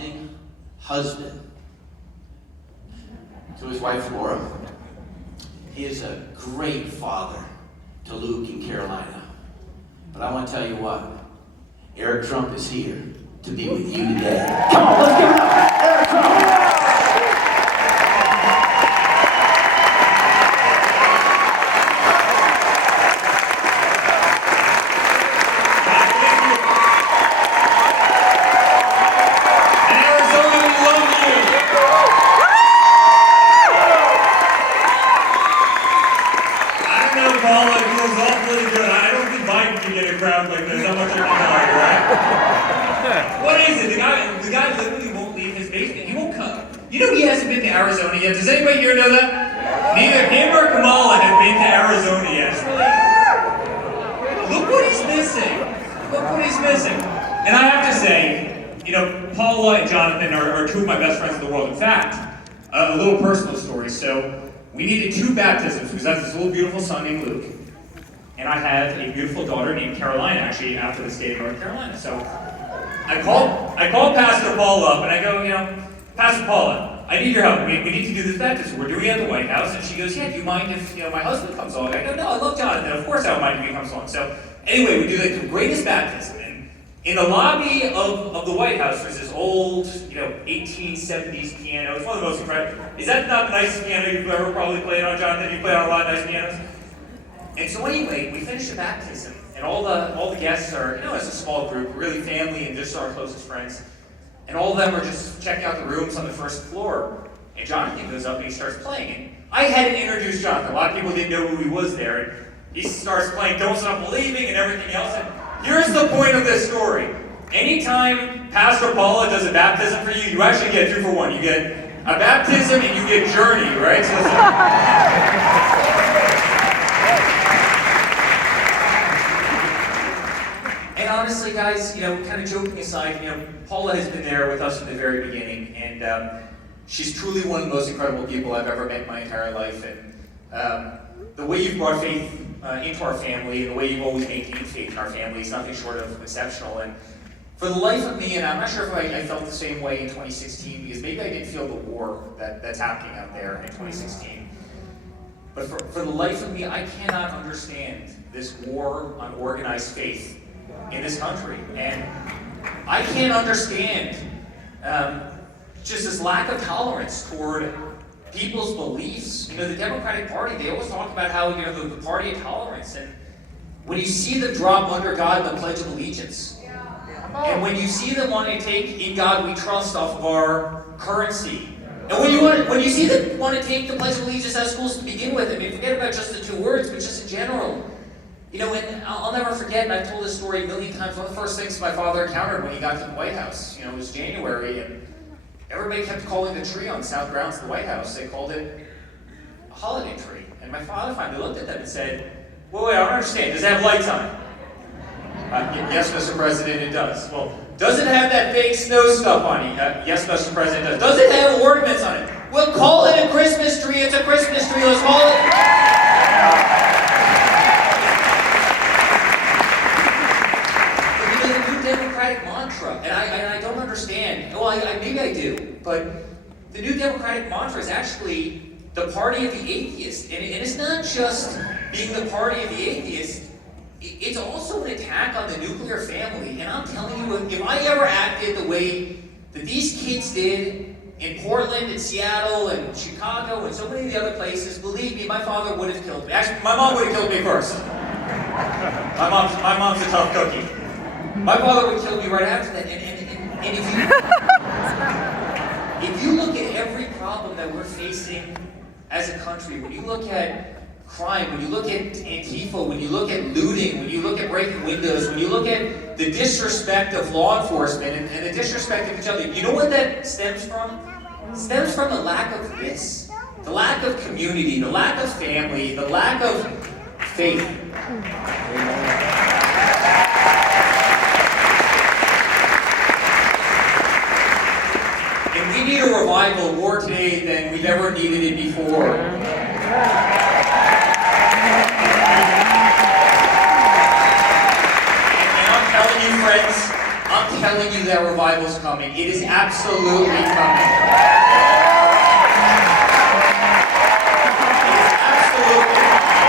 loving husband to his wife Laura. He is a great father to Luke and Carolina. But I want to tell you what, Eric Trump is here to be with you today. Come on, let's give it up, Eric Trump! Arizona yet. Does anybody here know that? Neither him or Kamala have been to Arizona yet. Look what he's missing. Look what he's missing. And I have to say, you know, Paula and Jonathan are two of my best friends in the world. In fact, a little personal story. So we needed 2 baptisms because I have this little beautiful son named Luke, and I have a beautiful daughter named Carolina, actually after the state of North Carolina. So I called Pastor Paula up and I go, you know, Pastor Paula, I need your help. We need to do this baptism. We're doing it at the White House. And she goes, yeah, do you mind if, you know, my husband comes along? I go, no, I love Jonathan. Of course I don't mind if he comes along. So anyway, we do like the greatest baptism. And in the lobby of the White House, there's this old, you know, 1870s piano. It's one of the most incredible. Is that not the nicest piano you've ever probably played on, Jonathan? You played on a lot of nice pianos? And so anyway, we finished the baptism. And all the guests are, you know, it's a small group, really family and just our closest friends. And all of them are just checking out the rooms on the first floor. And Jonathan goes up and he starts playing. And I hadn't introduced Jonathan. A lot of people didn't know who he was there. And he starts playing Don't Stop Believing and everything else. And here's the point of this story. Anytime Pastor Paula does a baptism for you, you actually get 2 for 1. You get a baptism and you get Journey, right? So and honestly, guys, you know, kind of joking aside, you know, Paula has been there with us from the very beginning, and she's truly one of the most incredible people I've ever met in my entire life. And the way you've brought faith into our family, and the way you've always maintained faith in our family is nothing short of exceptional. And for the life of me, and I'm not sure if I felt the same way in 2016, because maybe I didn't feel the war that's happening out there in 2016. But for the life of me, I cannot understand this war on organized faith in this country. And I can't understand just this lack of tolerance toward people's beliefs. You know, the Democratic Party, they always talk about how, you know, the party of tolerance. And when you see them drop under God in the Pledge of Allegiance, and when you see them wanting to take In God We Trust off of our currency, and when you see them want to take the Pledge of Allegiance out of schools to begin with, I mean, forget about just the 2 words, but just in general. You know, and I'll never forget, and I've told this story a million times, one of the first things my father encountered when he got to the White House, you know, it was January, and everybody kept calling the tree on the south grounds of the White House, they called it a holiday tree. And my father finally looked at them and said, wait, I don't understand, does it have lights on it? Yes, Mr. President, it does. Well, does it have that fake snow stuff on it? Yes, Mr. President, it does. Does it have ornaments on it? Well, call it a Christmas tree, it's a Christmas tree, let's call it. Democratic mantra, and I don't understand. Well, maybe I do, but the new Democratic mantra is actually the party of the atheist, and it's not just being the party of the atheist. It's also an attack on the nuclear family. And I'm telling you, if I ever acted the way that these kids did in Portland and Seattle and Chicago and so many of the other places, believe me, my father would have killed me. Actually, my mom would have killed me first. My mom's a tough cookie. My father would kill me right after that. And if you look at every problem that we're facing as a country, when you look at crime, when you look at Antifa, when you look at looting, when you look at breaking windows, when you look at the disrespect of law enforcement and the disrespect of each other, you know what that stems from? It stems from the lack of this. The lack of community, the lack of family, the lack of faith. And we need a revival more today than we've ever needed it before. And I'm telling you, friends, I'm telling you that revival's coming. It is absolutely coming. It is absolutely coming.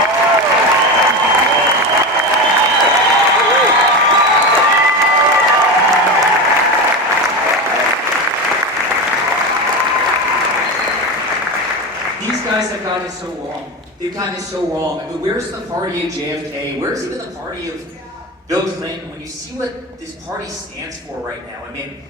These guys have gotten it so wrong. They've gotten it so wrong. I mean, where's the party of JFK? Where's even the party of Bill Clinton? When you see what this party stands for right now, I mean,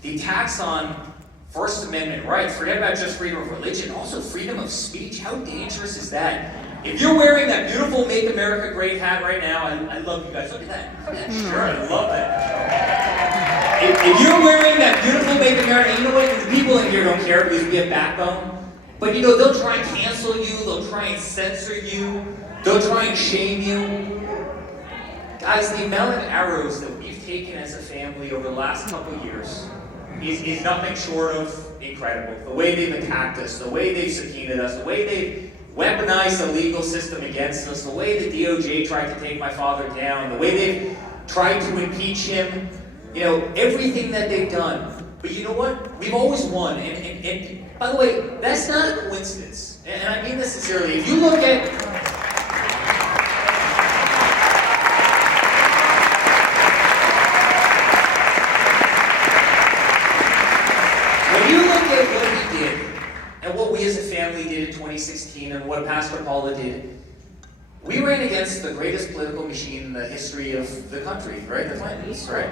the attacks on First Amendment rights, forget about just freedom of religion, also freedom of speech. How dangerous is that? If you're wearing that beautiful Make America Great hat right now, I love you guys. Look at that. Look at that shirt. I love that. If you're wearing that beautiful Make America, you know what? The people in here don't care because we have backbone. But you know, they'll try and cancel you, they'll try and censor you, they'll try and shame you. Guys, the amount of arrows that we've taken as a family over the last couple of years is nothing short of incredible. The way they've attacked us, the way they've subpoenaed us, the way they've weaponized the legal system against us, the way the DOJ tried to take my father down, the way they've tried to impeach him, you know, everything that they've done. But you know what? We've always won. And by the way, that's not a coincidence. And I mean this sincerely. If you look at what we did, and what we as a family did in 2016, and what Pastor Paula did, we ran against the greatest political machine in the history of the country, right? The Clintons, right?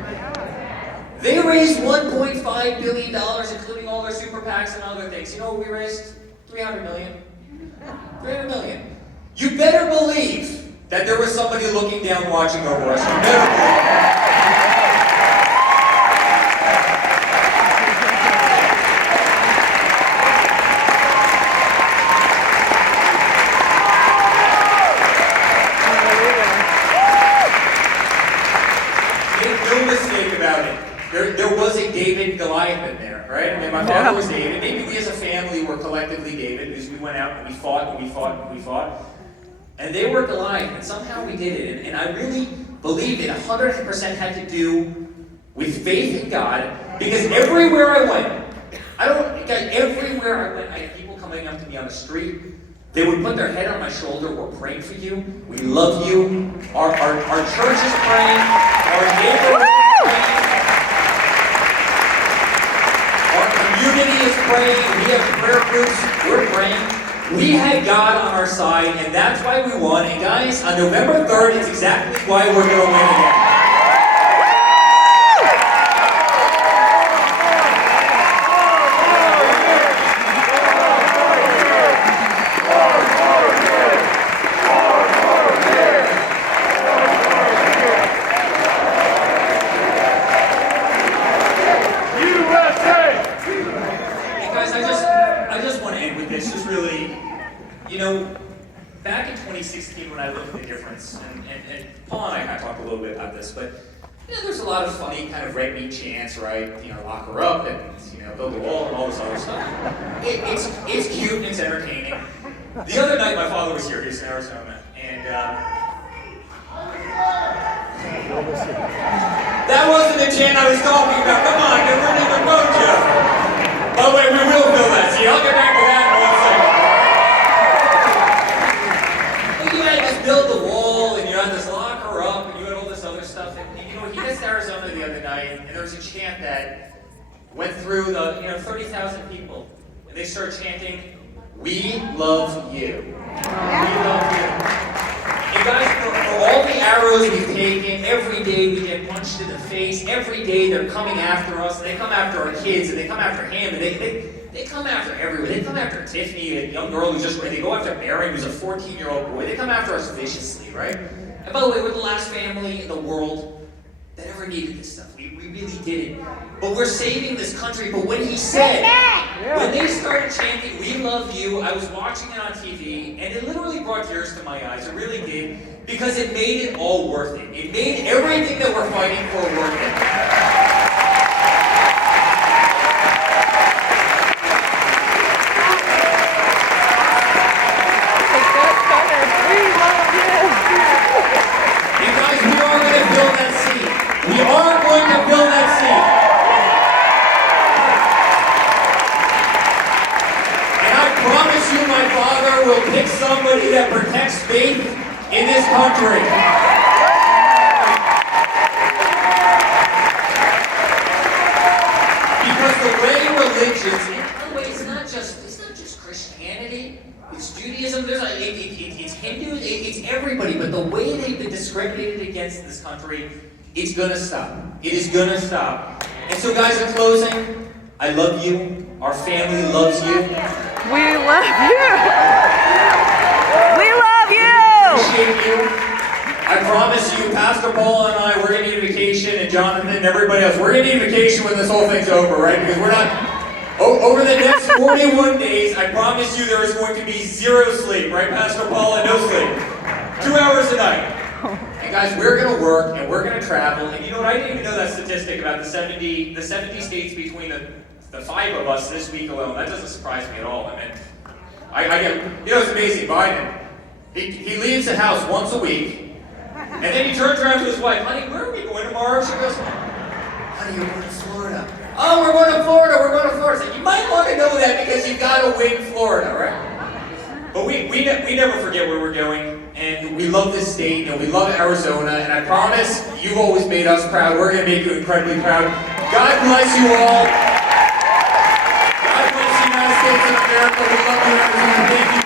They raised $1.5 billion, including all their super PACs and other things. You know what we raised? $300 million. $300 million. You better believe that there was somebody looking down, watching over us. You better believe that. There was a David and Goliath in there, right? I mean, my father was David. Maybe we as a family were collectively David because we went out and we fought and we fought and we fought. And they were Goliath, and somehow we did it. And I really believe it 100% had to do with faith in God, because everywhere I went, everywhere I went, I had people coming up to me on the street. They would put their head on my shoulder. We're praying for you. We love you. Our church is praying. Our neighborhood is praying. Our community is praying. We have prayer groups. We're praying. We had God on our side, and that's why we won. And guys, on November 3rd, it's exactly why we're going to win again. Back in 2016 when I looked at the difference, and Paul and I kind of talked a little bit about this, but there's a lot of funny kind of red meat chants, right? Lock her up and build a wall and all this other stuff. It's cute and it's entertaining. The other night my father was here, he's in Arizona, and that wasn't the chant I was talking about. Come on, get rid of the mojo. By the way, we will fill that. See, I'll get back to that in 1 second. Build the wall, and you had this lock her up, and you had all this other stuff. And he gets to Arizona the other night, and there was a chant that went through the 30,000 people, and they start chanting, "We love you, we love you." And guys, for all the arrows we've taken, every day we get punched in the face. Every day they're coming after us, and they come after our kids, and they come after him, and they come after everyone. They come after Tiffany, a young girl who's they go after Barry, who's a 14-year-old boy. They come after us viciously, right? And by the way, we're the last family in the world that ever needed this stuff. We really did it. But we're saving this country. But when he said, when they started chanting, "We love you," I was watching it on TV, and it literally brought tears to my eyes. It really did. Because it made it all worth it. It made everything that we're fighting for worth it. We are going to build that seed. will pick somebody that protects faith in this country. Because the way religions, and by the way, it's not just Christianity, it's Judaism, it's Hindu, it's everybody, but the way they've been discriminated against in this country, it's gonna stop. It is gonna stop. And so guys, in closing, I love you. Our family loves you. We love you. We love you. Appreciate you. I promise you, Pastor Paul and I, we're gonna need a vacation, and Jonathan and everybody else, we're gonna need a vacation when this whole thing's over, right? Because we're not. Over the next 41 days, I promise you there is going to be 0 sleep, right, Pastor Paul? And no sleep. 2 hours a night. And guys, we're going to work and we're going to travel. And you know what? I didn't even know that statistic about the 70 states between the 5 of us this week alone. That doesn't surprise me at all. I mean, I get, you know, it's amazing. Biden, he leaves the house once a week, and then he turns around to his wife, honey, where are we going tomorrow? She goes, honey, you're going to Florida. Oh, we're going to Florida, we're going to Florida. So you might want to know that because you've got to win Florida, right? But we never forget where we're going, and we love this state, and we love Arizona, and I promise you've always made us proud. We're going to make you incredibly proud. God bless you all. God bless the United States of America. We love you, Arizona. Thank you.